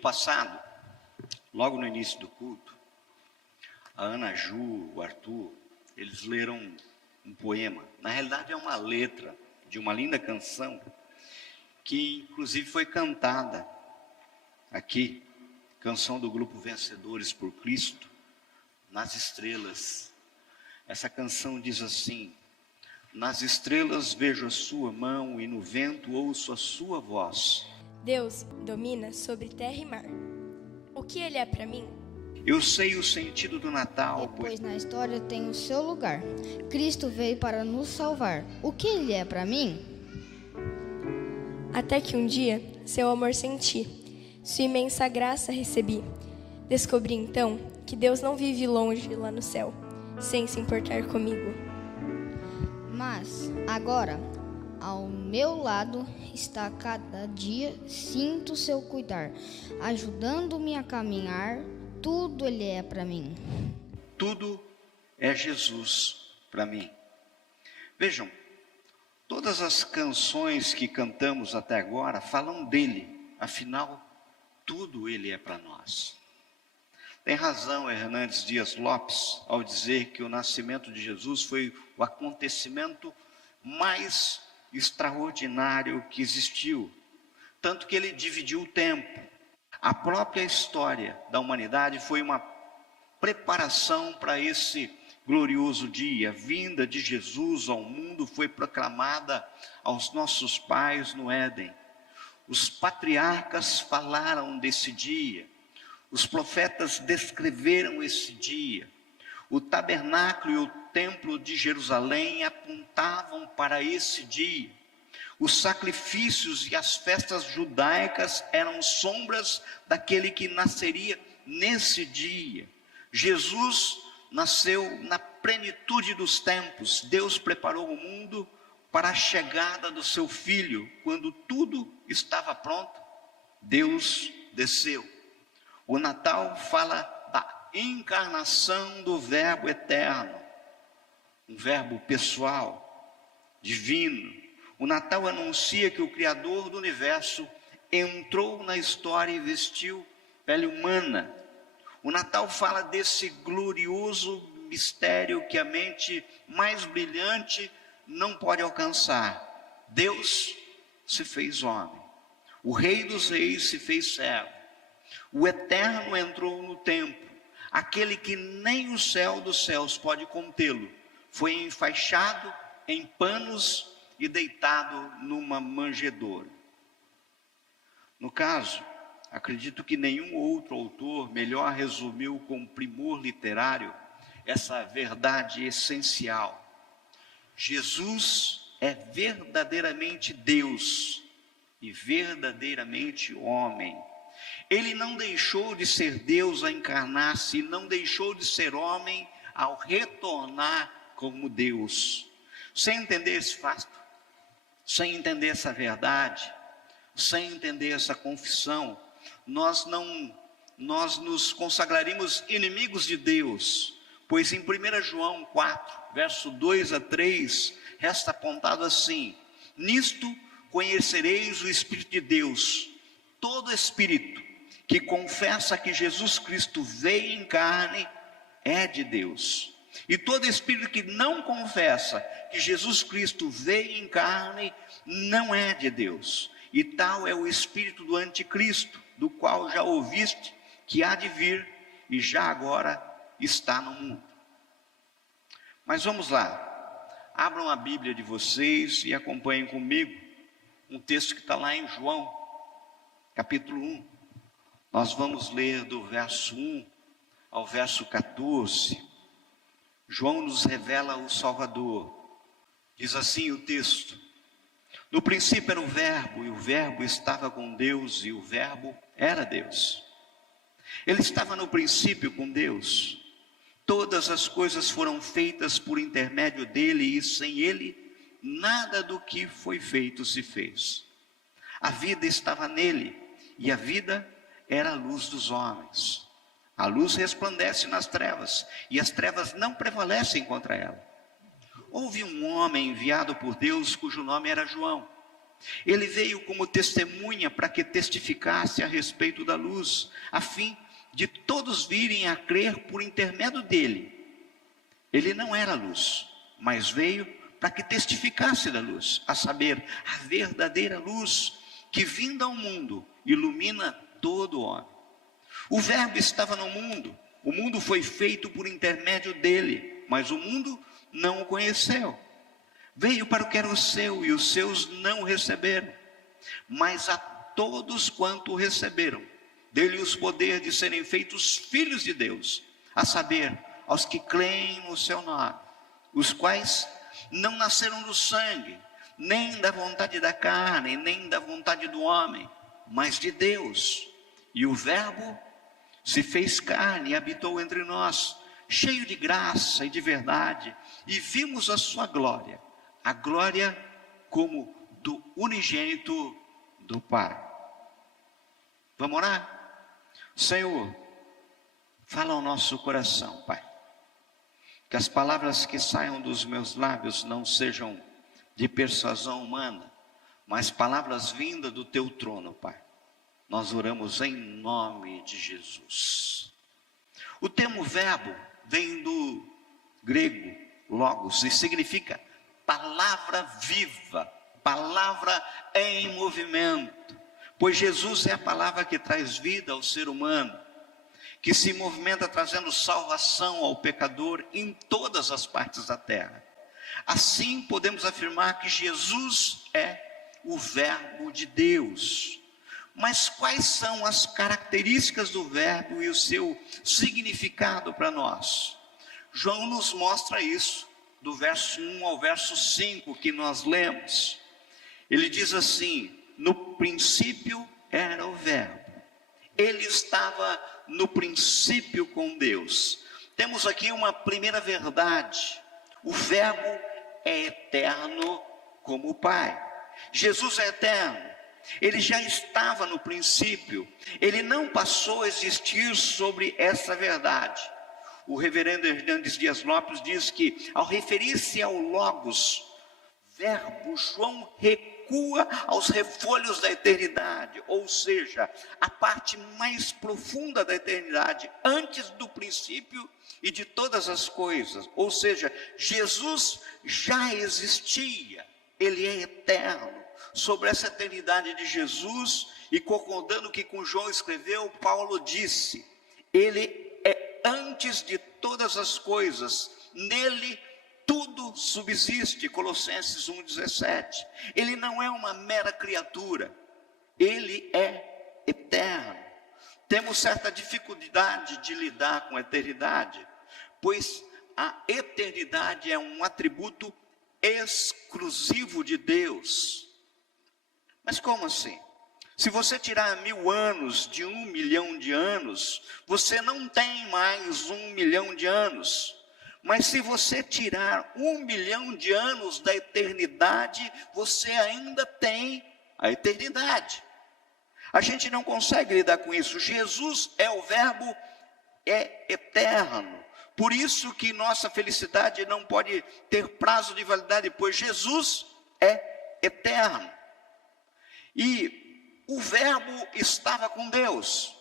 passado, logo no início do culto, a Ana Ju, o Arthur, eles leram um poema. Na realidade é uma letra de uma linda canção, que inclusive foi cantada aqui, canção do grupo Vencedores por Cristo, nas estrelas. Essa canção diz assim: nas estrelas vejo a sua mão e no vento ouço a sua voz. Deus domina sobre terra e mar. O que Ele é para mim? Eu sei o sentido do Natal, pois na história tem o seu lugar. Cristo veio para nos salvar. O que Ele é para mim? Até que um dia, seu amor senti, sua imensa graça recebi. Descobri então que Deus não vive longe lá no céu, sem se importar comigo. Mas agora, ao meu lado está cada dia, sinto seu cuidar, ajudando-me a caminhar. Tudo Ele é para mim. Tudo é Jesus para mim. Vejam, todas as canções que cantamos até agora falam dele, afinal, tudo Ele é para nós. Tem razão Hernandes Dias Lopes ao dizer que o nascimento de Jesus foi o acontecimento mais extraordinário que existiu, tanto que ele dividiu o tempo. A própria história da humanidade foi uma preparação para esse glorioso dia. A vinda de Jesus ao mundo foi proclamada aos nossos pais no Éden. Os patriarcas falaram desse dia, os profetas descreveram esse dia. O tabernáculo e o templo de Jerusalém apontavam para esse dia. Os sacrifícios e as festas judaicas eram sombras daquele que nasceria nesse dia. Jesus nasceu na plenitude dos tempos. Deus preparou o mundo para a chegada do seu Filho. Quando tudo estava pronto, Deus desceu. O Natal fala da encarnação do Verbo eterno, um verbo pessoal, divino. O Natal anuncia que o Criador do Universo entrou na história e vestiu pele humana. O Natal fala desse glorioso mistério que a mente mais brilhante não pode alcançar. Deus se fez homem. O Rei dos Reis se fez servo. O Eterno entrou no tempo. Aquele que nem o céu dos céus pode contê-lo foi enfaixado em panos e deitado numa manjedoura. No caso, acredito que nenhum outro autor melhor resumiu com primor literário essa verdade essencial. Jesus é verdadeiramente Deus e verdadeiramente homem. Ele não deixou de ser Deus ao encarnar-se e não deixou de ser homem ao retornar como Deus. Sem entender esse fato, sem entender essa verdade, sem entender essa confissão, nós nos consagraríamos inimigos de Deus, pois em 1 João 4, verso 2 a 3, resta apontado assim: nisto conhecereis o Espírito de Deus, todo Espírito que confessa que Jesus Cristo veio em carne é de Deus. E todo espírito que não confessa que Jesus Cristo veio em carne não é de Deus. E tal é o espírito do anticristo, do qual já ouviste que há de vir e já agora está no mundo. Mas vamos lá, abram a Bíblia de vocês e acompanhem comigo um texto que está lá em João, capítulo 1. Nós vamos ler do verso 1 ao verso 14. João nos revela o Salvador. Diz assim o texto: no princípio era o Verbo, e o Verbo estava com Deus, e o Verbo era Deus. Ele estava no princípio com Deus. Todas as coisas foram feitas por intermédio dele, e sem ele, nada do que foi feito se fez. A vida estava nele, e a vida era a luz dos homens. A luz resplandece nas trevas, e as trevas não prevalecem contra ela. Houve um homem enviado por Deus, cujo nome era João. Ele veio como testemunha para que testificasse a respeito da luz, a fim de todos virem a crer por intermédio dele. Ele não era luz, mas veio para que testificasse da luz, a saber, a verdadeira luz que vinda ao mundo ilumina todo homem. O Verbo estava no mundo, o mundo foi feito por intermédio dele, mas o mundo não o conheceu. Veio para o que era o seu e os seus não o receberam, mas a todos quanto o receberam, deu-lhe o poder de serem feitos filhos de Deus, a saber, aos que creem no seu nome, os quais não nasceram do sangue, nem da vontade da carne, nem da vontade do homem, mas de Deus. E o Verbo se fez carne e habitou entre nós, cheio de graça e de verdade, e vimos a sua glória, a glória como do unigênito do Pai. Vamos orar? Senhor, fala ao nosso coração, Pai. Que as palavras que saiam dos meus lábios não sejam de persuasão humana, mas palavras vindas do teu trono, Pai. Nós oramos em nome de Jesus. O termo verbo vem do grego logos e significa palavra viva, palavra em movimento. Pois Jesus é a palavra que traz vida ao ser humano, que se movimenta trazendo salvação ao pecador em todas as partes da terra. Assim podemos afirmar que Jesus é o Verbo de Deus. Mas quais são as características do Verbo e o seu significado para nós? João nos mostra isso, do verso 1 ao verso 5 que nós lemos. Ele diz assim: no princípio era o Verbo, ele estava no princípio com Deus. Temos aqui uma primeira verdade: o Verbo é eterno como o Pai. Jesus é eterno, ele já estava no princípio, ele não passou a existir sobre essa verdade. O reverendo Hernandes Dias Lopes diz que, ao referir-se ao Logos, Verbo, João recua aos refolhos da eternidade, ou seja, a parte mais profunda da eternidade, antes do princípio e de todas as coisas. Ou seja, Jesus já existia, ele é eterno. Sobre essa eternidade de Jesus, e concordando o que com João escreveu, Paulo disse: ele é antes de todas as coisas, nele tudo subsiste, Colossenses 1,17. Ele não é uma mera criatura, ele é eterno. Temos certa dificuldade de lidar com a eternidade, pois a eternidade é um atributo exclusivo de Deus. Mas como assim? Se você tirar 1000 anos de 1 milhão de anos, você não tem mais 1 milhão de anos. Mas se você tirar 1 milhão de anos da eternidade, você ainda tem a eternidade. A gente não consegue lidar com isso. Jesus é o Verbo, é eterno. Por isso que nossa felicidade não pode ter prazo de validade, pois Jesus é eterno. E o Verbo estava com Deus.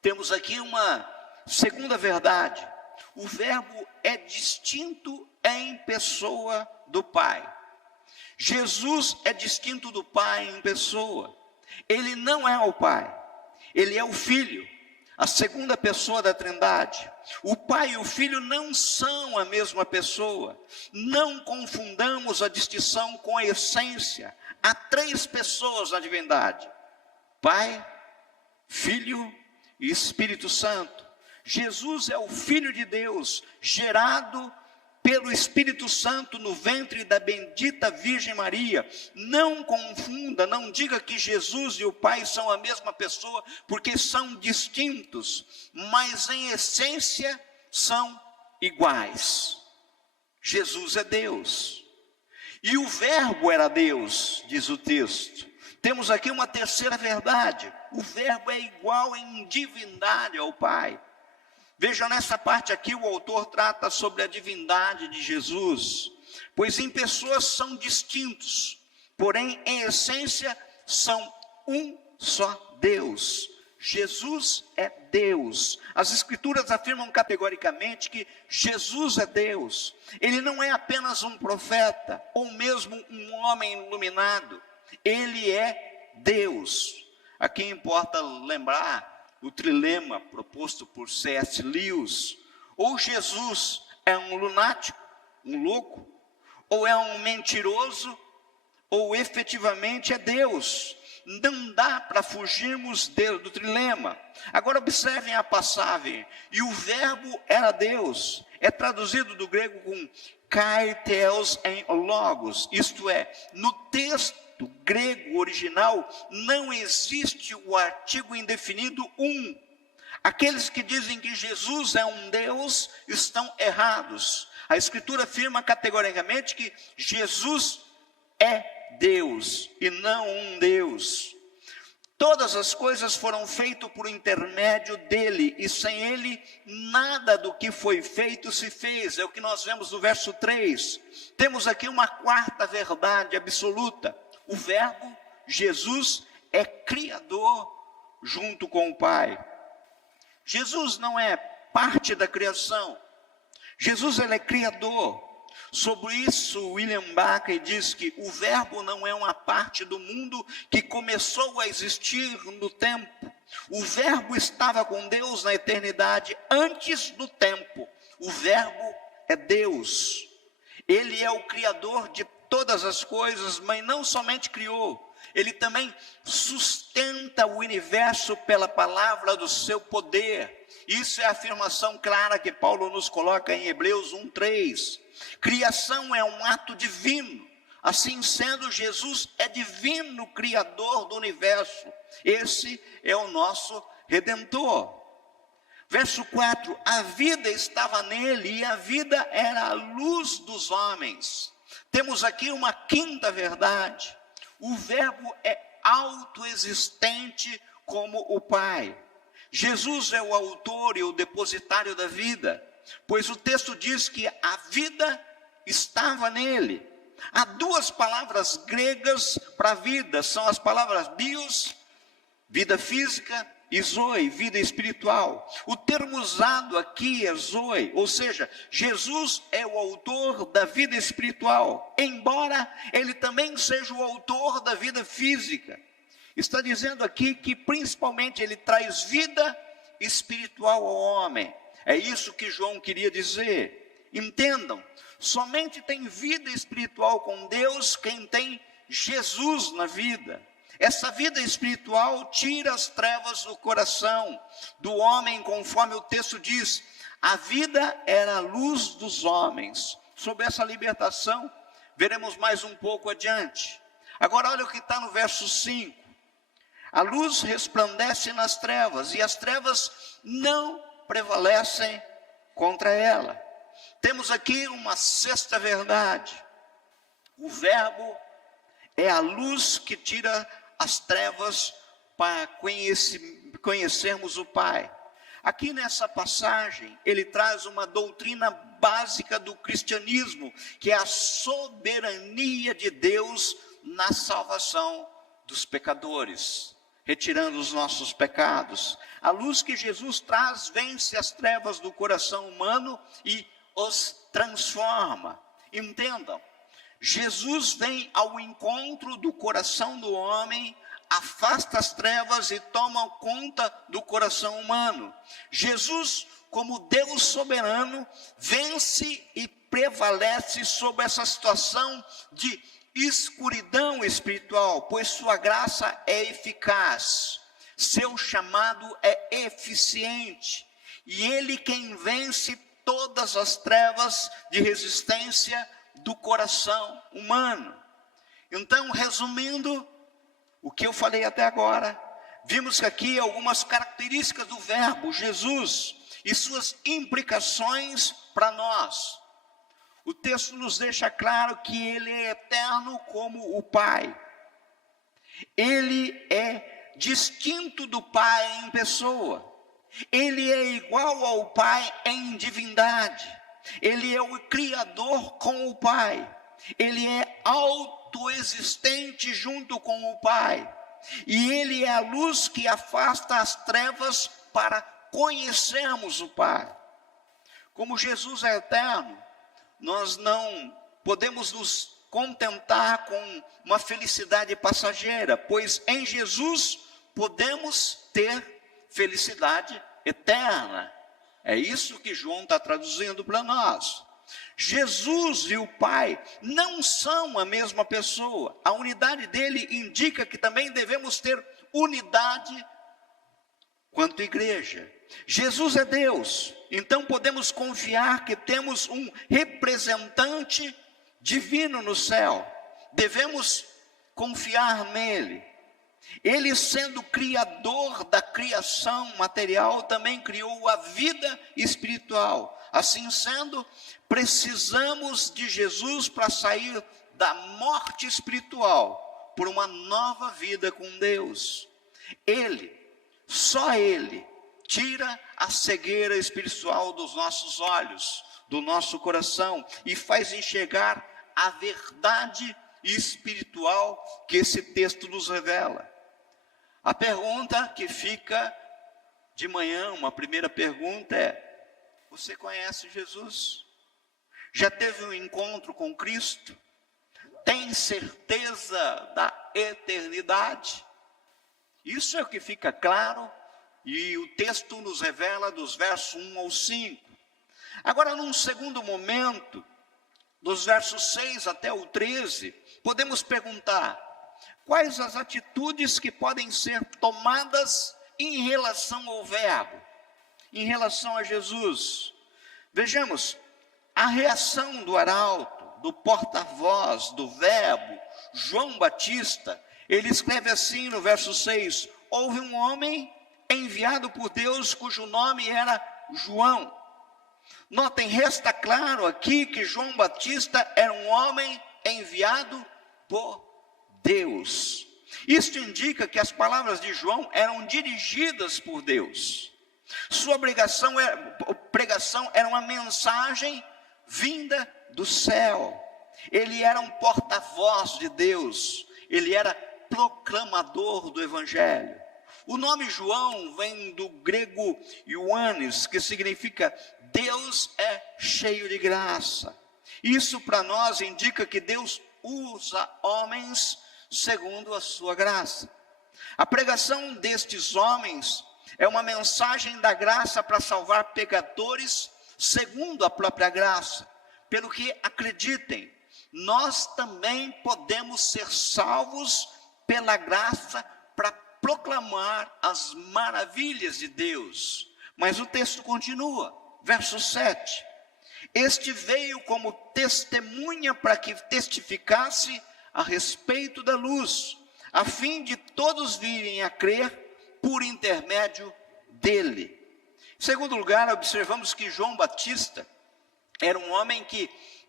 Temos aqui uma segunda verdade: o Verbo é distinto em pessoa do Pai. Jesus é distinto do Pai em pessoa. Ele não é o Pai, ele é o Filho, a segunda pessoa da Trindade. O Pai e o Filho não são a mesma pessoa. Não confundamos a distinção com a essência. Há 3 pessoas na divindade: Pai, Filho e Espírito Santo. Jesus é o Filho de Deus, gerado pelo Espírito Santo no ventre da bendita Virgem Maria. Não confunda, não diga que Jesus e o Pai são a mesma pessoa, porque são distintos, mas em essência são iguais. Jesus é Deus, e o Verbo era Deus, diz o texto. Temos aqui uma terceira verdade: o Verbo é igual em divindade ao Pai. Veja, nessa parte aqui o autor trata sobre a divindade de Jesus, pois em pessoas são distintos, porém em essência são um só Deus. Jesus é Deus. As Escrituras afirmam categoricamente que Jesus é Deus. Ele não é apenas um profeta, ou mesmo um homem iluminado. Ele é Deus. Aqui importa lembrar o trilema proposto por C.S. Lewis. Ou Jesus é um lunático, um louco, ou é um mentiroso, ou efetivamente é Deus. Não dá para fugirmos do trilema. Agora observem a passagem. E o verbo era Deus. É traduzido do grego com kai theos em logos. Isto é, no texto grego original não existe o artigo indefinido um. Aqueles que dizem que Jesus é um Deus estão errados. A Escritura afirma categoricamente que Jesus é Deus e não um Deus. Todas as coisas foram feitas por intermédio dele, e sem ele nada do que foi feito se fez. É o que nós vemos no verso 3. Temos aqui uma quarta verdade absoluta. O verbo, Jesus, é criador junto com o Pai. Jesus não é parte da criação. Jesus, ele é criador. Sobre isso, William Barclay diz que o verbo não é uma parte do mundo que começou a existir no tempo. O verbo estava com Deus na eternidade antes do tempo. O verbo é Deus. Ele é o criador de todas as coisas, mas não somente criou. Ele também sustenta o universo pela palavra do seu poder. Isso é a afirmação clara que Paulo nos coloca em Hebreus 1:3. Criação é um ato divino. Assim sendo, Jesus é divino criador do universo. Esse é o nosso Redentor. Verso 4, a vida estava nele e a vida era a luz dos homens. Temos aqui uma quinta verdade. O verbo é autoexistente como o Pai. Jesus é o autor e o depositário da vida, pois o texto diz que a vida estava nele. Há duas palavras gregas para vida, são as palavras bios, vida física, e zoe, vida espiritual. O termo usado aqui é zoe, ou seja, Jesus é o autor da vida espiritual, embora ele também seja o autor da vida física. Está dizendo aqui que principalmente ele traz vida espiritual ao homem. É isso que João queria dizer. Entendam, somente tem vida espiritual com Deus quem tem Jesus na vida. Essa vida espiritual tira as trevas do coração do homem, conforme o texto diz. A vida era a luz dos homens. Sobre essa libertação, veremos mais um pouco adiante. Agora olha o que está no verso 5. A luz resplandece nas trevas, e as trevas não prevalecem contra ela. Temos aqui uma sexta verdade. O verbo é a luz que tira as trevas para conhecermos o Pai. Aqui nessa passagem, ele traz uma doutrina básica do cristianismo, que é a soberania de Deus na salvação dos pecadores, retirando os nossos pecados. A luz que Jesus traz vence as trevas do coração humano e os transforma. Entendam. Jesus vem ao encontro do coração do homem, afasta as trevas e toma conta do coração humano. Jesus, como Deus soberano, vence e prevalece sobre essa situação de escuridão espiritual, pois sua graça é eficaz, seu chamado é eficiente, e ele quem vence todas as trevas de resistência do coração humano. Então, resumindo o que eu falei até agora, vimos aqui algumas características do verbo Jesus e suas implicações para nós. O texto nos deixa claro que ele é eterno como o Pai. Ele é distinto do Pai em pessoa. Ele é igual ao Pai em divindade. Ele é o Criador com o Pai. Ele é autoexistente junto com o Pai. E ele é a luz que afasta as trevas para conhecermos o Pai. Como Jesus é eterno, nós não podemos nos contentar com uma felicidade passageira, pois em Jesus podemos ter felicidade eterna. É isso que João está traduzindo para nós. Jesus e o Pai não são a mesma pessoa. A unidade dele indica que também devemos ter unidade quanto igreja. Jesus é Deus, então podemos confiar que temos um representante divino no céu. Devemos confiar nele. Ele, sendo criador da criação material, também criou a vida espiritual. Assim sendo, precisamos de Jesus para sair da morte espiritual por uma nova vida com Deus. Ele, só ele, tira a cegueira espiritual dos nossos olhos, do nosso coração, e faz enxergar a verdade espiritual que esse texto nos revela. A pergunta que fica de manhã, uma primeira pergunta é: você conhece Jesus? Já teve um encontro com Cristo? Tem certeza da eternidade? Isso é o que fica claro e o texto nos revela dos versos 1 ao 5. Agora, num segundo momento, dos versos 6 até o 13, podemos perguntar: quais as atitudes que podem ser tomadas em relação ao Verbo, em relação a Jesus? Vejamos, a reação do arauto, do porta-voz, do Verbo, João Batista, ele escreve assim no verso 6: houve um homem enviado por Deus cujo nome era João. Notem, resta claro aqui que João Batista era um homem enviado por Deus. Isto indica que as palavras de João eram dirigidas por Deus. Sua pregação era uma mensagem vinda do céu. Ele era um porta-voz de Deus. Ele era proclamador do Evangelho. O nome João vem do grego Ioannes, que significa Deus é cheio de graça. Isso para nós indica que Deus usa homens segundo a sua graça. A pregação destes homens é uma mensagem da graça para salvar pecadores segundo a própria graça. Pelo que acreditem, nós também podemos ser salvos pela graça para proclamar as maravilhas de Deus. Mas o texto continua, verso 7. Este veio como testemunha para que testificasse a respeito da luz, a fim de todos virem a crer por intermédio dele. Em segundo lugar, observamos que João Batista era um homem que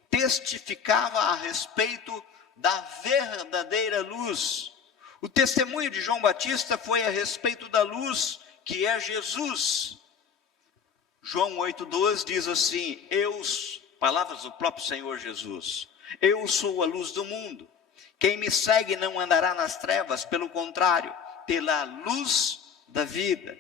testificava a respeito da verdadeira luz. O testemunho de João Batista foi a respeito da luz, que é Jesus. João 8,12 diz assim: palavras do próprio Senhor Jesus, eu sou a luz do mundo. Quem me segue não andará nas trevas, pelo contrário, terá a luz da vida.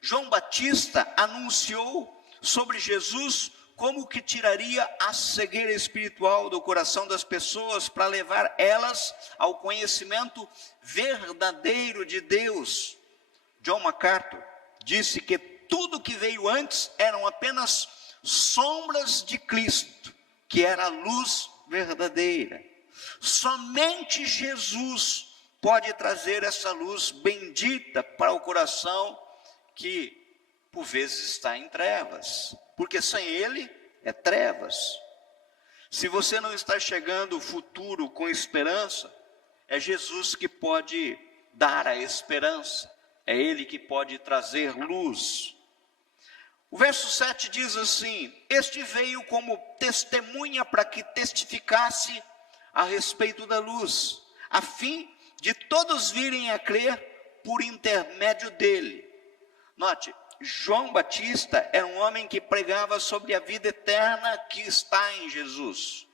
João Batista anunciou sobre Jesus como que tiraria a cegueira espiritual do coração das pessoas para levar elas ao conhecimento verdadeiro de Deus. John MacArthur disse que tudo que veio antes eram apenas sombras de Cristo, que era a luz verdadeira. Somente Jesus pode trazer essa luz bendita para o coração que por vezes está em trevas, porque sem ele é trevas. Se você não está chegando ao futuro com esperança, é Jesus que pode dar a esperança, é ele que pode trazer luz. O verso 7 diz assim: este veio como testemunha para que testificasse a respeito da luz, a fim de todos virem a crer por intermédio dele. Note, João Batista era um homem que pregava sobre a vida eterna que está em Jesus.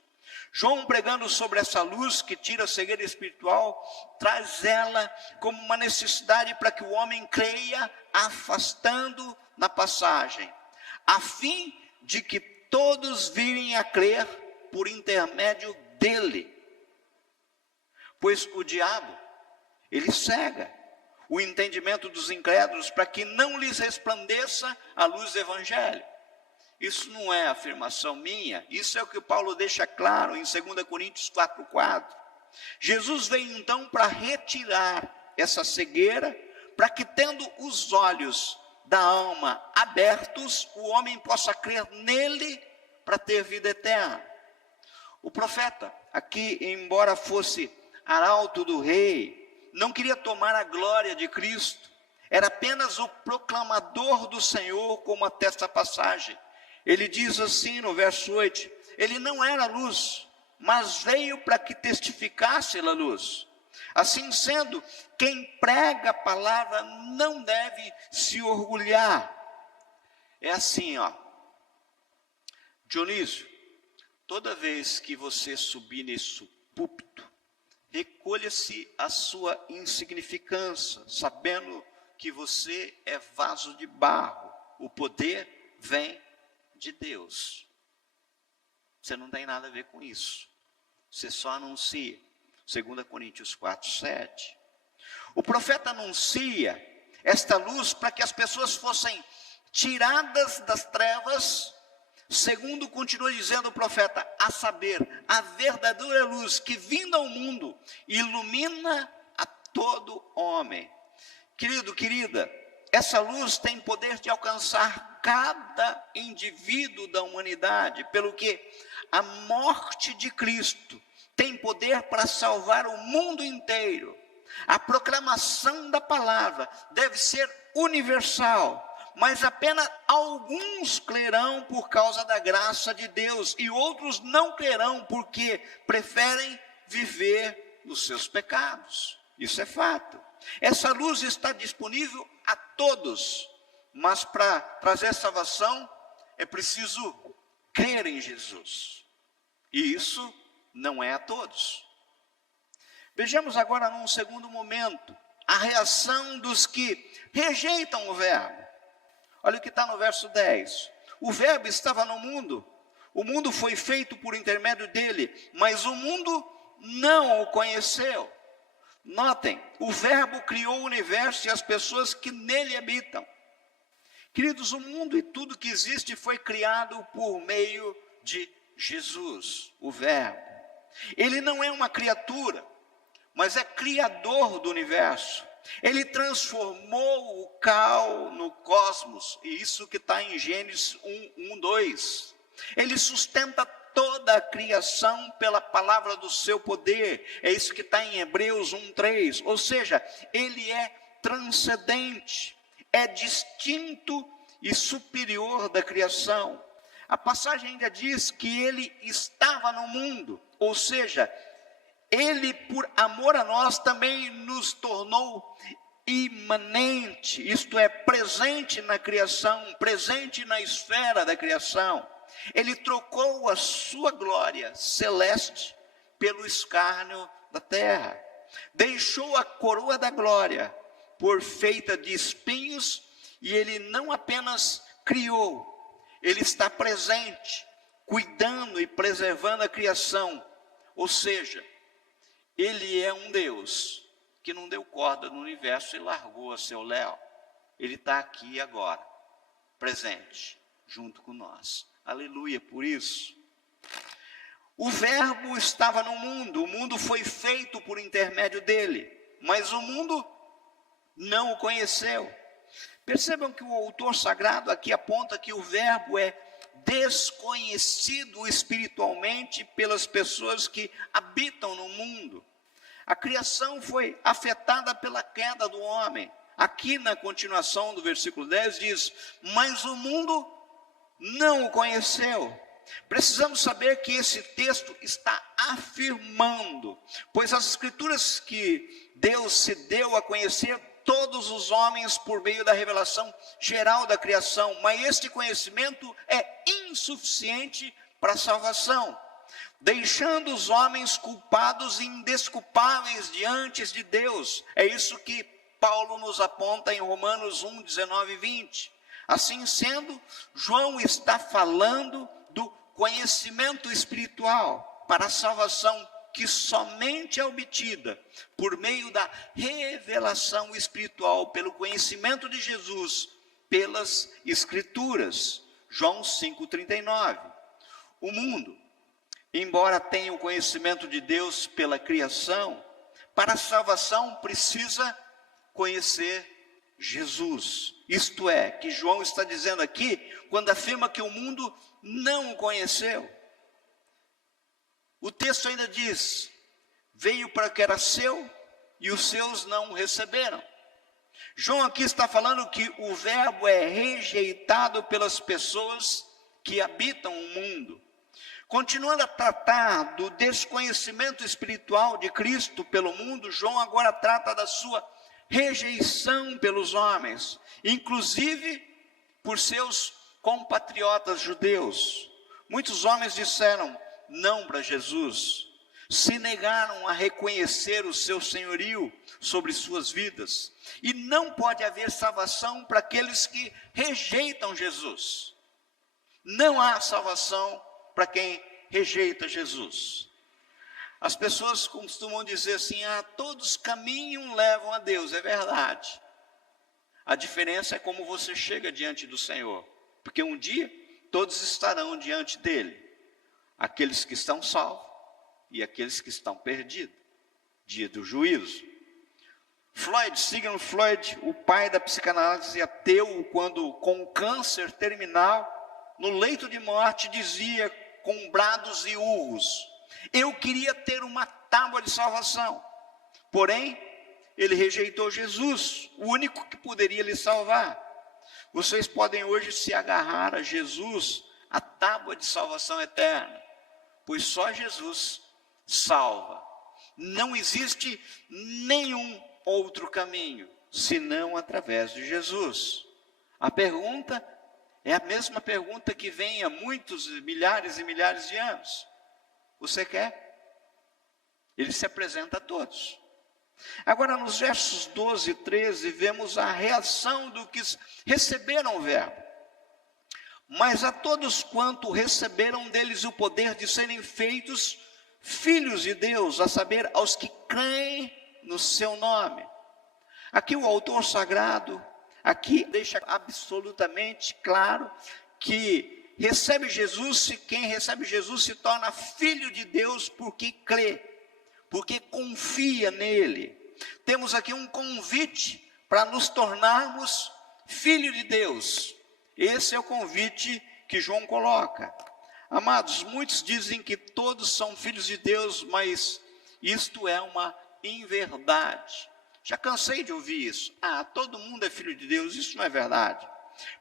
João, pregando sobre essa luz que tira a cegueira espiritual, traz ela como uma necessidade para que o homem creia, afastando na passagem, a fim de que todos virem a crer por intermédio dele. Pois o diabo, ele cega o entendimento dos incrédulos para que não lhes resplandeça a luz do evangelho. Isso não é afirmação minha, isso é o que Paulo deixa claro em 2 Coríntios 4:4. Jesus veio então para retirar essa cegueira, para que tendo os olhos da alma abertos, o homem possa crer nele para ter vida eterna. O profeta, aqui, embora fosse arauto do rei, não queria tomar a glória de Cristo, era apenas o proclamador do Senhor, como atesta a passagem. Ele diz assim no verso 8, ele não era luz, mas veio para que testificasse a luz. Assim sendo, quem prega a palavra não deve se orgulhar. É assim, Dionísio, toda vez que você subir nesse púlpito, recolha-se a sua insignificância, sabendo que você é vaso de barro. O poder vem de Deus. Você não tem nada a ver com isso. Você só anuncia. 2 Coríntios 4:7. O profeta anuncia esta luz para que as pessoas fossem tiradas das trevas, segundo continua dizendo o profeta, a saber, a verdadeira luz que vindo ao mundo ilumina a todo homem. Querido, querida, essa luz tem poder de alcançar cada indivíduo da humanidade, pelo que a morte de Cristo tem poder para salvar o mundo inteiro. A proclamação da palavra deve ser universal, mas apenas alguns crerão por causa da graça de Deus, e outros não crerão porque preferem viver nos seus pecados. Isso é fato. Essa luz está disponível a todos, mas para trazer salvação é preciso crer em Jesus. E isso não é a todos. Vejamos agora num segundo momento a reação dos que rejeitam o verbo. Olha o que está no verso 10. O verbo estava no mundo, o mundo foi feito por intermédio dele, mas o mundo não o conheceu. Notem, o verbo criou o universo e as pessoas que nele habitam. Queridos, o mundo e tudo que existe foi criado por meio de Jesus, o verbo. Ele não é uma criatura, mas é criador do universo. Ele transformou o caos no cosmos, e isso que está em Gênesis 1:2. Ele sustenta toda a criação pela palavra do seu poder, é isso que está em Hebreus 1:3. Ou seja, ele é transcendente, é distinto e superior da criação. A passagem ainda diz que ele estava no mundo, ou seja, ele, por amor a nós, também nos tornou imanente, isto é, presente na criação, presente na esfera da criação. Ele trocou a sua glória celeste pelo escárnio da terra. Deixou a coroa da glória por feita de espinhos, e ele não apenas criou, ele está presente, cuidando e preservando a criação. Ou seja, ele é um Deus que não deu corda no universo e largou a seu léu. Ele está aqui agora, presente, junto com nós. Aleluia por isso. O verbo estava no mundo, o mundo foi feito por intermédio dele, mas o mundo não o conheceu. Percebam que o autor sagrado aqui aponta que o verbo é desconhecido espiritualmente pelas pessoas que habitam no mundo. A criação foi afetada pela queda do homem. Aqui na continuação do versículo 10 diz, mas o mundo não o conheceu. Precisamos saber que esse texto está afirmando, pois as escrituras que Deus se deu a conhecer todos os homens por meio da revelação geral da criação, mas este conhecimento é insuficiente para a salvação. deixando os homens culpados e indesculpáveis diante de Deus. É isso que Paulo nos aponta em Romanos 1, 19 e 20. Assim sendo, João está falando do conhecimento espiritual para a salvação que somente é obtida por meio da revelação espiritual, pelo conhecimento de Jesus, pelas Escrituras. João 5,39. O mundo, embora tenha o conhecimento de Deus pela criação, para a salvação precisa conhecer Jesus. Isto é, que João está dizendo aqui, quando afirma que o mundo não o conheceu. O texto ainda diz: veio para o que era seu e os seus não o receberam. João aqui está falando que o verbo é rejeitado pelas pessoas que habitam o mundo. Continuando a tratar do desconhecimento espiritual de Cristo pelo mundo, João agora trata da sua rejeição pelos homens, inclusive por seus compatriotas judeus. Muitos homens disseram não para Jesus, se negaram a reconhecer o seu senhorio sobre suas vidas. E não pode haver salvação para aqueles que rejeitam Jesus. Não há salvação para quem rejeita Jesus. As pessoas costumam dizer assim: todos caminham levam a Deus. É verdade. A diferença é como você chega diante do Senhor, porque um dia todos estarão diante dele, aqueles que estão salvos e aqueles que estão perdidos. Dia do juízo. Sigmund Freud, o pai da psicanálise ateu, quando com câncer terminal, no leito de morte, dizia com brados e urros: eu queria ter uma tábua de salvação. Porém, ele rejeitou Jesus, o único que poderia lhe salvar. Vocês podem hoje se agarrar a Jesus, a tábua de salvação eterna, pois só Jesus salva. Não existe nenhum outro caminho, senão através de Jesus. A pergunta é a mesma pergunta que vem há muitos, milhares e milhares de anos. Você quer? Ele se apresenta a todos. Agora, nos versos 12 e 13, vemos a reação do que receberam o verbo. Mas a todos quanto receberam deles o poder de serem feitos filhos de Deus, a saber, aos que creem no seu nome. Aqui o autor sagrado, aqui deixa absolutamente claro que quem recebe Jesus se torna filho de Deus porque crê, porque confia nele. Temos aqui um convite para nos tornarmos filho de Deus. Esse é o convite que João coloca. Amados, muitos dizem que todos são filhos de Deus, mas isto é uma inverdade. Já cansei de ouvir isso. Todo mundo é filho de Deus. Isso não é verdade.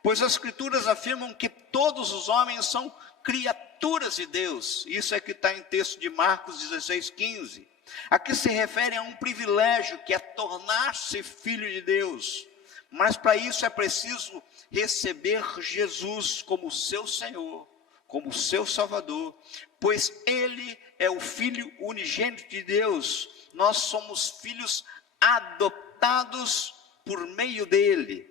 Pois as Escrituras afirmam que todos os homens são criaturas de Deus. Isso é que está em texto de Marcos 16:15. Aqui se refere a um privilégio que é tornar-se filho de Deus. Mas para isso é preciso receber Jesus como seu Senhor, como seu Salvador, pois Ele é o Filho unigênito de Deus. Nós somos filhos adoptados por meio dele.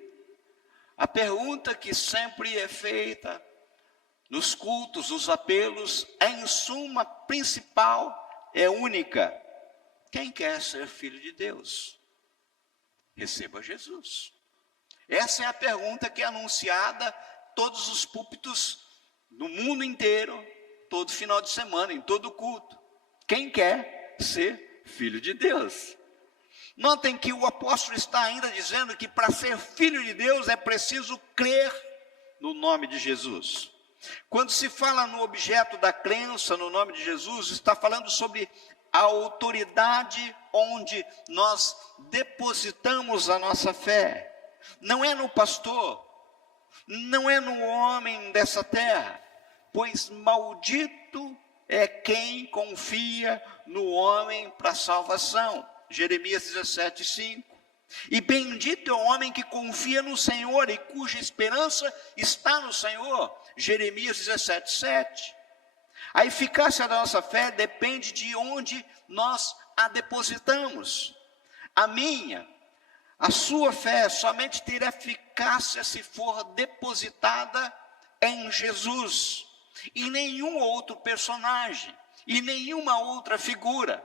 A pergunta que sempre é feita nos cultos, os apelos, em suma principal, é única: quem quer ser filho de Deus? Receba Jesus. Essa é a pergunta que é anunciada todos os púlpitos no mundo inteiro, todo final de semana, em todo culto. Quem quer ser filho de Deus? Notem que o apóstolo está ainda dizendo que para ser filho de Deus é preciso crer no nome de Jesus. Quando se fala no objeto da crença no nome de Jesus, está falando sobre a autoridade onde nós depositamos a nossa fé. Não é no pastor, não é no homem dessa terra, pois maldito é quem confia no homem para a salvação. Jeremias 17:5. E bendito é o homem que confia no Senhor e cuja esperança está no Senhor. Jeremias 17:7. A eficácia da nossa fé depende de onde nós a depositamos. A sua fé somente terá eficácia se for depositada em Jesus, e nenhum outro personagem, e nenhuma outra figura,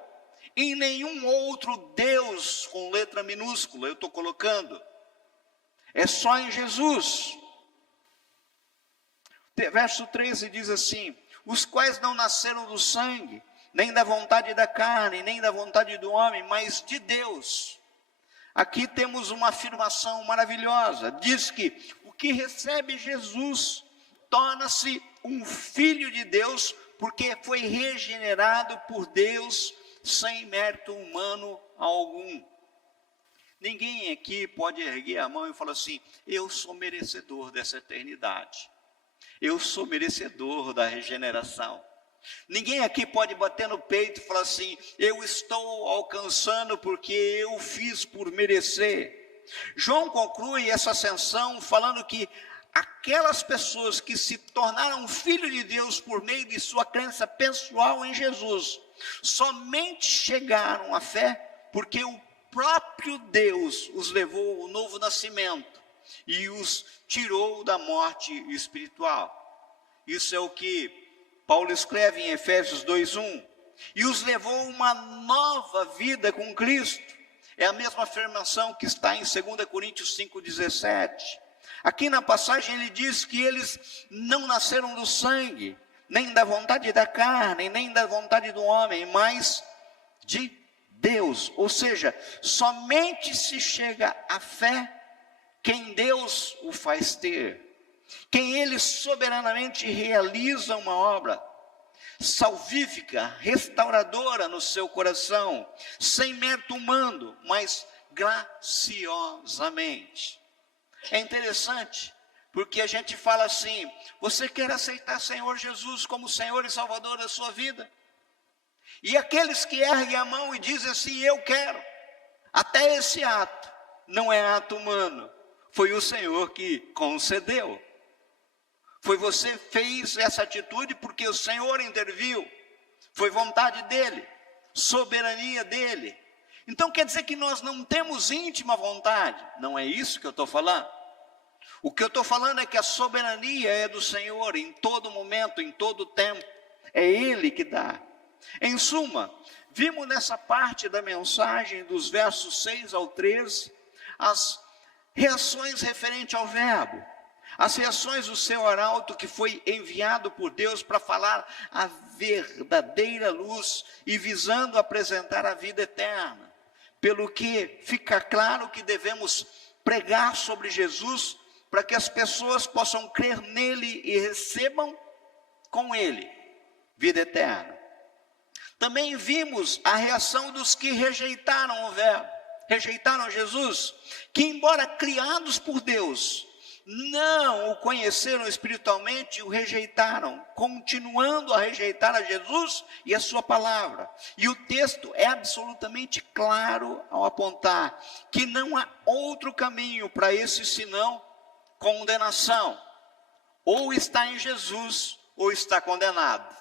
e nenhum outro Deus com letra minúscula, eu estou colocando. É só em Jesus. Verso 13 diz assim: os quais não nasceram do sangue, nem da vontade da carne, nem da vontade do homem, mas de Deus. Aqui temos uma afirmação maravilhosa. Diz que o que recebe Jesus torna-se um filho de Deus, porque foi regenerado por Deus sem mérito humano algum. Ninguém aqui pode erguer a mão e falar assim: eu sou merecedor dessa eternidade. Eu sou merecedor da regeneração. Ninguém aqui pode bater no peito e falar assim: eu estou alcançando porque eu fiz por merecer. João conclui essa ascensão falando que aquelas pessoas que se tornaram filhos de Deus por meio de sua crença pessoal em Jesus, somente chegaram à fé porque o próprio Deus os levou ao novo nascimento e os tirou da morte espiritual. Isso é o que Paulo escreve em Efésios 2:1, e os levou a uma nova vida com Cristo. É a mesma afirmação que está em 2 Coríntios 5,17. Aqui na passagem ele diz que eles não nasceram do sangue, nem da vontade da carne, nem da vontade do homem, mas de Deus. Ou seja, somente se chega à fé quem Deus o faz ter. Quem ele soberanamente realiza uma obra salvífica, restauradora no seu coração, sem mérito humano, mas graciosamente. É interessante, porque a gente fala assim: você quer aceitar Senhor Jesus como Senhor e Salvador da sua vida? E aqueles que erguem a mão e dizem assim: eu quero, até esse ato não é ato humano, foi o Senhor que concedeu. Foi você que fez essa atitude porque o Senhor interviu. Foi vontade dele, soberania dele. Então quer dizer que nós não temos íntima vontade? Não é isso que eu estou falando. O que eu estou falando é que a soberania é do Senhor em todo momento, em todo tempo. É Ele que dá. Em suma, vimos nessa parte da mensagem, dos versos 6 ao 13, as reações referentes ao verbo. As reações do seu arauto que foi enviado por Deus para falar a verdadeira luz e visando apresentar a vida eterna. Pelo que fica claro que devemos pregar sobre Jesus para que as pessoas possam crer nele e recebam com ele vida eterna. Também vimos a reação dos que rejeitaram o verbo, rejeitaram Jesus, que embora criados por Deus, não o conheceram espiritualmente e o rejeitaram, continuando a rejeitar a Jesus e a sua palavra. E o texto é absolutamente claro ao apontar que não há outro caminho para esse senão condenação. Ou está em Jesus ou está condenado.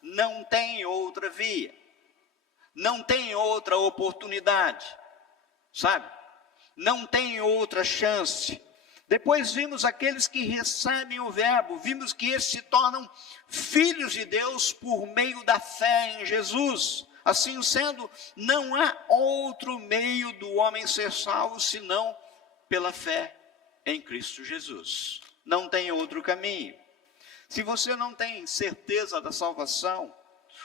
Não tem outra via. Não tem outra oportunidade. Sabe? Não tem outra chance. Depois vimos aqueles que recebem o verbo, vimos que eles se tornam filhos de Deus por meio da fé em Jesus. Assim sendo, não há outro meio do homem ser salvo senão pela fé em Cristo Jesus. Não tem outro caminho. Se você não tem certeza da salvação,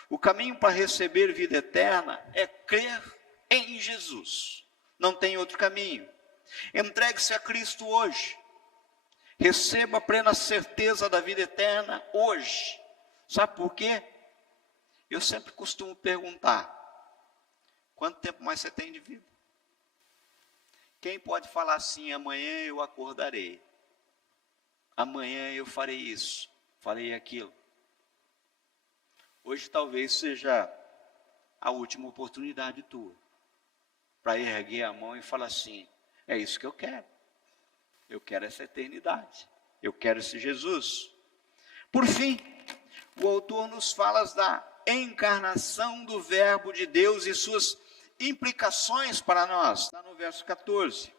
o caminho para receber vida eterna é crer em Jesus. Não tem outro caminho. Entregue-se a Cristo hoje. Receba a plena certeza da vida eterna hoje. Sabe por quê? Eu sempre costumo perguntar: quanto tempo mais você tem de vida? Quem pode falar assim: amanhã eu acordarei, amanhã eu farei isso, farei aquilo? Hoje talvez seja a última oportunidade tua para erguer a mão e falar assim: é isso que eu quero. Eu quero essa eternidade. Eu quero esse Jesus. Por fim, o autor nos fala da encarnação do Verbo de Deus e suas implicações para nós. Está no verso 14.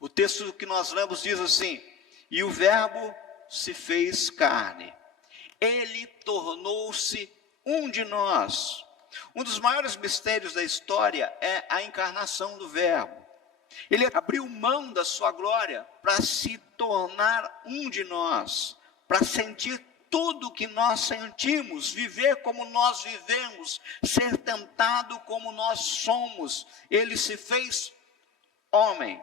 O texto que nós lemos diz assim: e o Verbo se fez carne. Ele tornou-se um de nós. Um dos maiores mistérios da história é a encarnação do Verbo. Ele abriu mão da sua glória para se tornar um de nós, para sentir tudo que nós sentimos, viver como nós vivemos, ser tentado como nós somos. Ele se fez homem.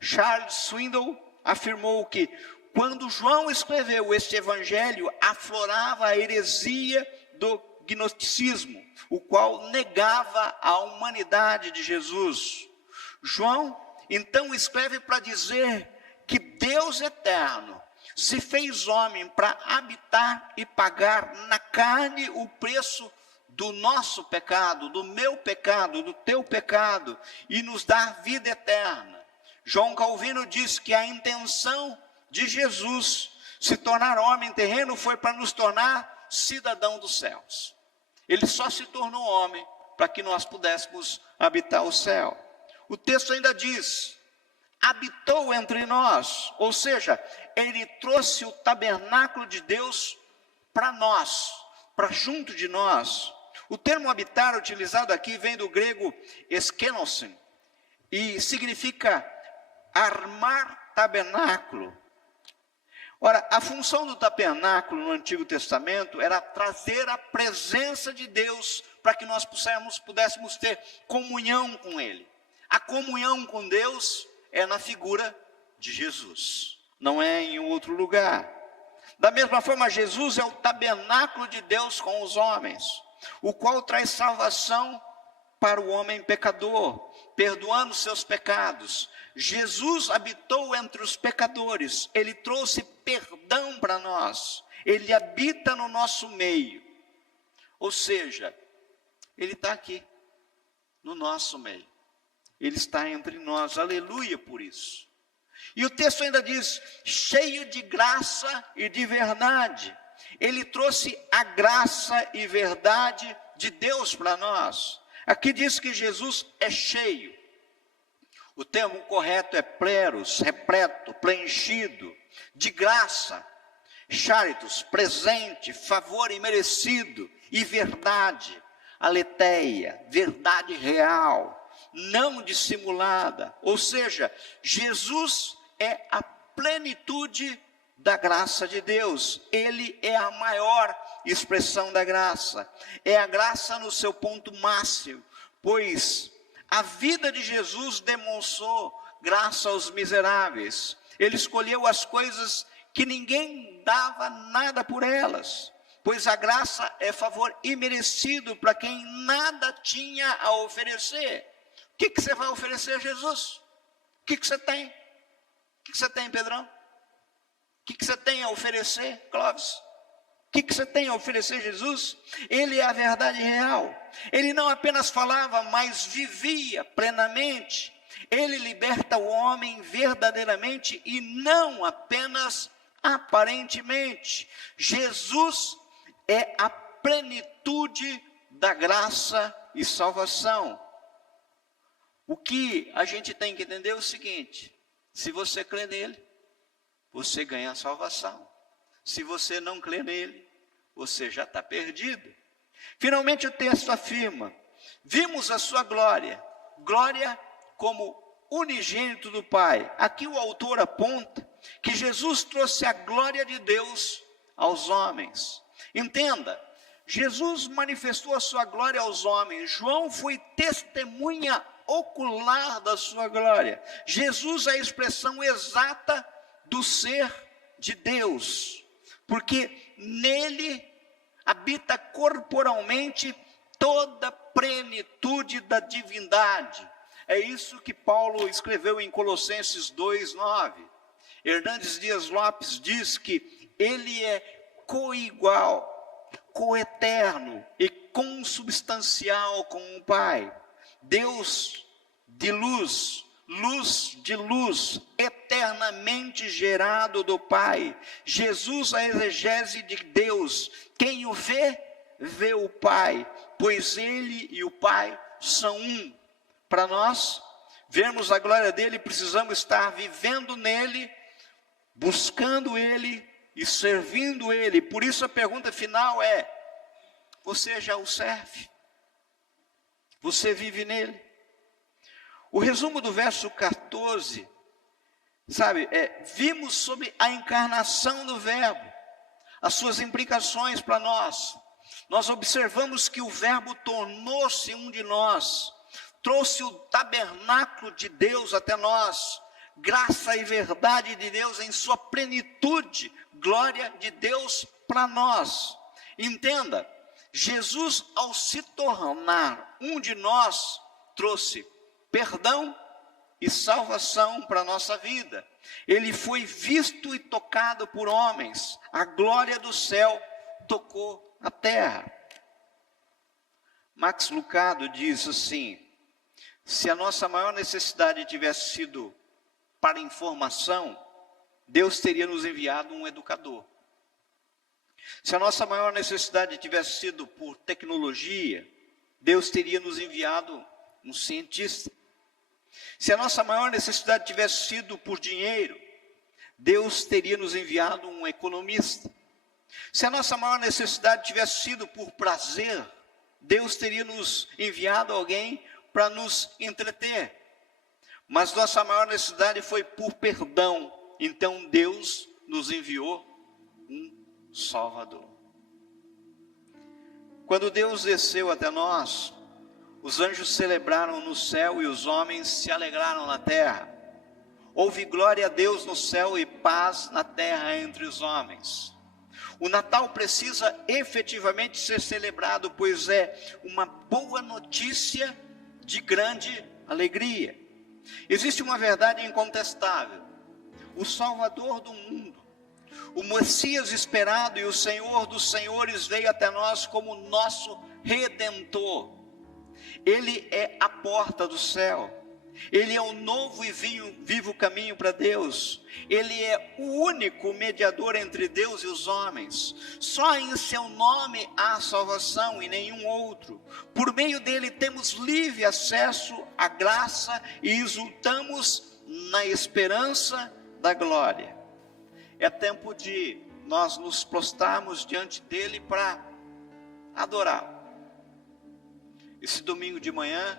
Charles Swindoll afirmou que quando João escreveu este evangelho, aflorava a heresia do gnosticismo, o qual negava a humanidade de Jesus. João então escreve para dizer que Deus eterno se fez homem para habitar e pagar na carne o preço do nosso pecado, do meu pecado, do teu pecado, e nos dar vida eterna. João Calvino diz que a intenção de Jesus se tornar homem terreno foi para nos tornar cidadão dos céus. Ele só se tornou homem para que nós pudéssemos habitar o céu. O texto ainda diz: habitou entre nós, ou seja, ele trouxe o tabernáculo de Deus para nós, para junto de nós. O termo habitar utilizado aqui vem do grego skenosen e significa armar tabernáculo. Ora, a função do tabernáculo no Antigo Testamento era trazer a presença de Deus para que nós pudéssemos ter comunhão com Ele. A comunhão com Deus é na figura de Jesus, não é em outro lugar. Da mesma forma, Jesus é o tabernáculo de Deus com os homens, o qual traz salvação para o homem pecador, perdoando seus pecados. Jesus habitou entre os pecadores, ele trouxe perdão para nós, ele habita no nosso meio, ou seja, ele está aqui, no nosso meio, ele está entre nós, aleluia por isso. E o texto ainda diz, cheio de graça e de verdade, ele trouxe a graça e verdade de Deus para nós. Aqui diz que Jesus é cheio. O termo correto é pleros, repleto, preenchido, de graça, charitos, presente, favor imerecido, e verdade, aletheia, verdade real, não dissimulada. Ou seja, Jesus é a plenitude da graça de Deus, ele é a maior expressão da graça, é a graça no seu ponto máximo, pois a vida de Jesus demonstrou graça aos miseráveis. Ele escolheu as coisas que ninguém dava nada por elas, pois a graça é favor imerecido para quem nada tinha a oferecer. O que você vai oferecer a Jesus? O que você tem? O que você tem, Pedrão? O que você tem a oferecer, Clóvis? O que você tem a oferecer, Jesus? Ele é a verdade real. Ele não apenas falava, mas vivia plenamente. Ele liberta o homem verdadeiramente e não apenas aparentemente. Jesus é a plenitude da graça e salvação. O que a gente tem que entender é o seguinte: se você crê nele, você ganha a salvação. Se você não crê nele, você já está perdido. Finalmente o texto afirma, vimos a sua glória, glória como unigênito do Pai. Aqui o autor aponta que Jesus trouxe a glória de Deus aos homens. Entenda, Jesus manifestou a sua glória aos homens. João foi testemunha ocular da sua glória. Jesus é a expressão exata do ser de Deus, porque nele habita corporalmente toda a plenitude da divindade. É isso que Paulo escreveu em Colossenses 2:9. Hernandes Dias Lopes diz que ele é coigual, coeterno e consubstancial com o Pai. Deus de luz, luz de luz, eternamente gerado do Pai. Jesus, a exegese de Deus. Quem o vê, vê o Pai, pois Ele e o Pai são um. Para nós vermos a glória dele, precisamos estar vivendo nele, buscando ele e servindo ele. Por isso a pergunta final é: você já o serve? Você vive nele? O resumo do verso 14, vimos sobre a encarnação do Verbo, as suas implicações para nós. Nós observamos que o Verbo tornou-se um de nós, trouxe o tabernáculo de Deus até nós, graça e verdade de Deus em sua plenitude, glória de Deus para nós. Entenda, Jesus, ao se tornar um de nós, trouxe perdão e salvação para a nossa vida. Ele foi visto e tocado por homens. A glória do céu tocou a terra. Max Lucado diz assim: se a nossa maior necessidade tivesse sido para informação, Deus teria nos enviado um educador. Se a nossa maior necessidade tivesse sido por tecnologia, Deus teria nos enviado um cientista. Se a nossa maior necessidade tivesse sido por dinheiro, Deus teria nos enviado um economista. Se a nossa maior necessidade tivesse sido por prazer, Deus teria nos enviado alguém para nos entreter. Mas nossa maior necessidade foi por perdão. Então Deus nos enviou um Salvador. Quando Deus desceu até nós, os anjos celebraram no céu e os homens se alegraram na terra. Houve glória a Deus no céu e paz na terra entre os homens. O Natal precisa efetivamente ser celebrado, pois é uma boa notícia de grande alegria. Existe uma verdade incontestável: o Salvador do mundo, o Messias esperado e o Senhor dos senhores veio até nós como nosso Redentor. Ele é a porta do céu. Ele é o novo e vivo caminho para Deus. Ele é o único mediador entre Deus e os homens. Só em seu nome há salvação e nenhum outro. Por meio dele temos livre acesso à graça e exultamos na esperança da glória. É tempo de nós nos prostrarmos diante dele para adorar. Esse domingo de manhã,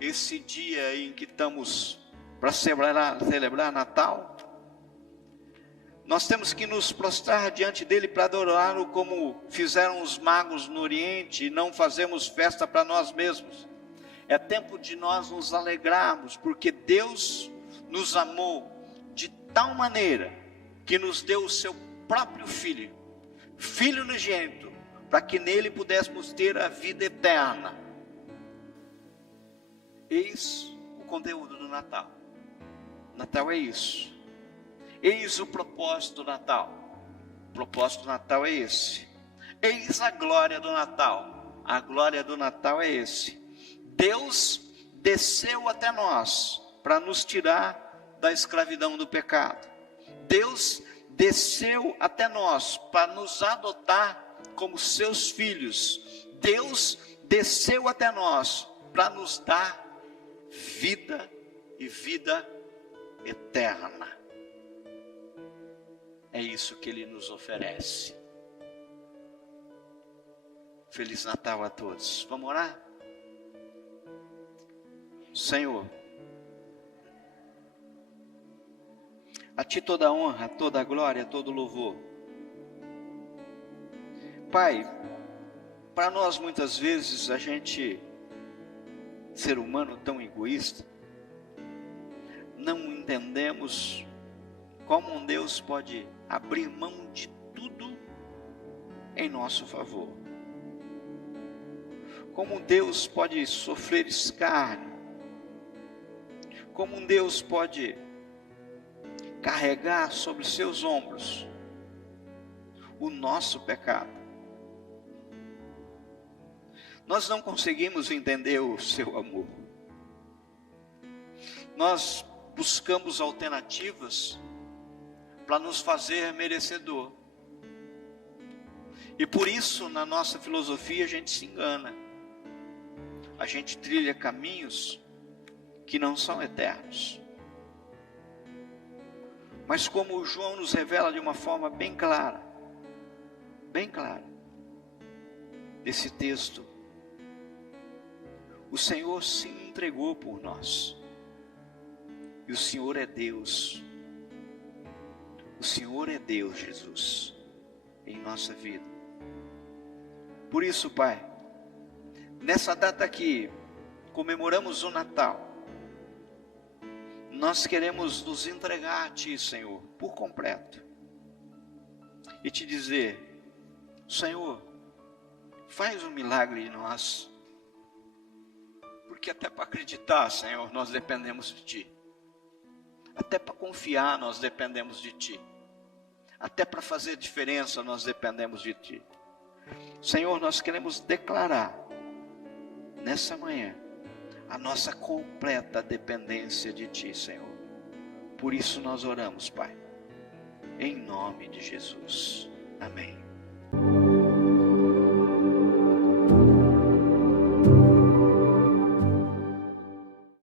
esse dia em que estamos para celebrar Natal, nós temos que nos prostrar diante dele para adorá-lo como fizeram os magos no Oriente, e não fazemos festa para nós mesmos. É tempo de nós nos alegrarmos, porque Deus nos amou de tal maneira que nos deu o seu próprio Filho, Filho unigênito, para que nele pudéssemos ter a vida eterna. Eis o conteúdo do Natal. Natal é isso. Eis o propósito do Natal. O propósito do Natal é esse. Eis a glória do Natal. A glória do Natal é esse. Deus desceu até nós para nos tirar da escravidão do pecado. Deus desceu até nós para nos adotar como seus filhos. Deus desceu até nós para nos dar vida e vida eterna. É isso que ele nos oferece. Feliz Natal a todos. Vamos orar? Senhor, a ti toda a honra, toda a glória, todo o louvor. Pai, para nós muitas vezes a gente, ser humano tão egoísta, não entendemos como um Deus pode abrir mão de tudo em nosso favor. Como um Deus pode sofrer escárnio. Como um Deus pode carregar sobre seus ombros o nosso pecado. Nós não conseguimos entender o seu amor. nós buscamos alternativas para nos fazer merecedor. E por isso, na nossa filosofia, a gente se engana. A gente trilha caminhos que não são eternos. Mas como João nos revela de uma forma bem clara, esse texto, o Senhor se entregou por nós. E o Senhor é Deus. O Senhor é Deus, Jesus, em nossa vida. Por isso, Pai, nessa data que comemoramos o Natal, nós queremos nos entregar a Ti, Senhor, por completo. E te dizer, Senhor, faz um milagre em nós. Porque até para acreditar, Senhor, nós dependemos de Ti. Até para confiar, nós dependemos de Ti. Até para fazer diferença, nós dependemos de Ti. Senhor, nós queremos declarar, nessa manhã, a nossa completa dependência de Ti, Senhor. Por isso nós oramos, Pai. Em nome de Jesus. Amém.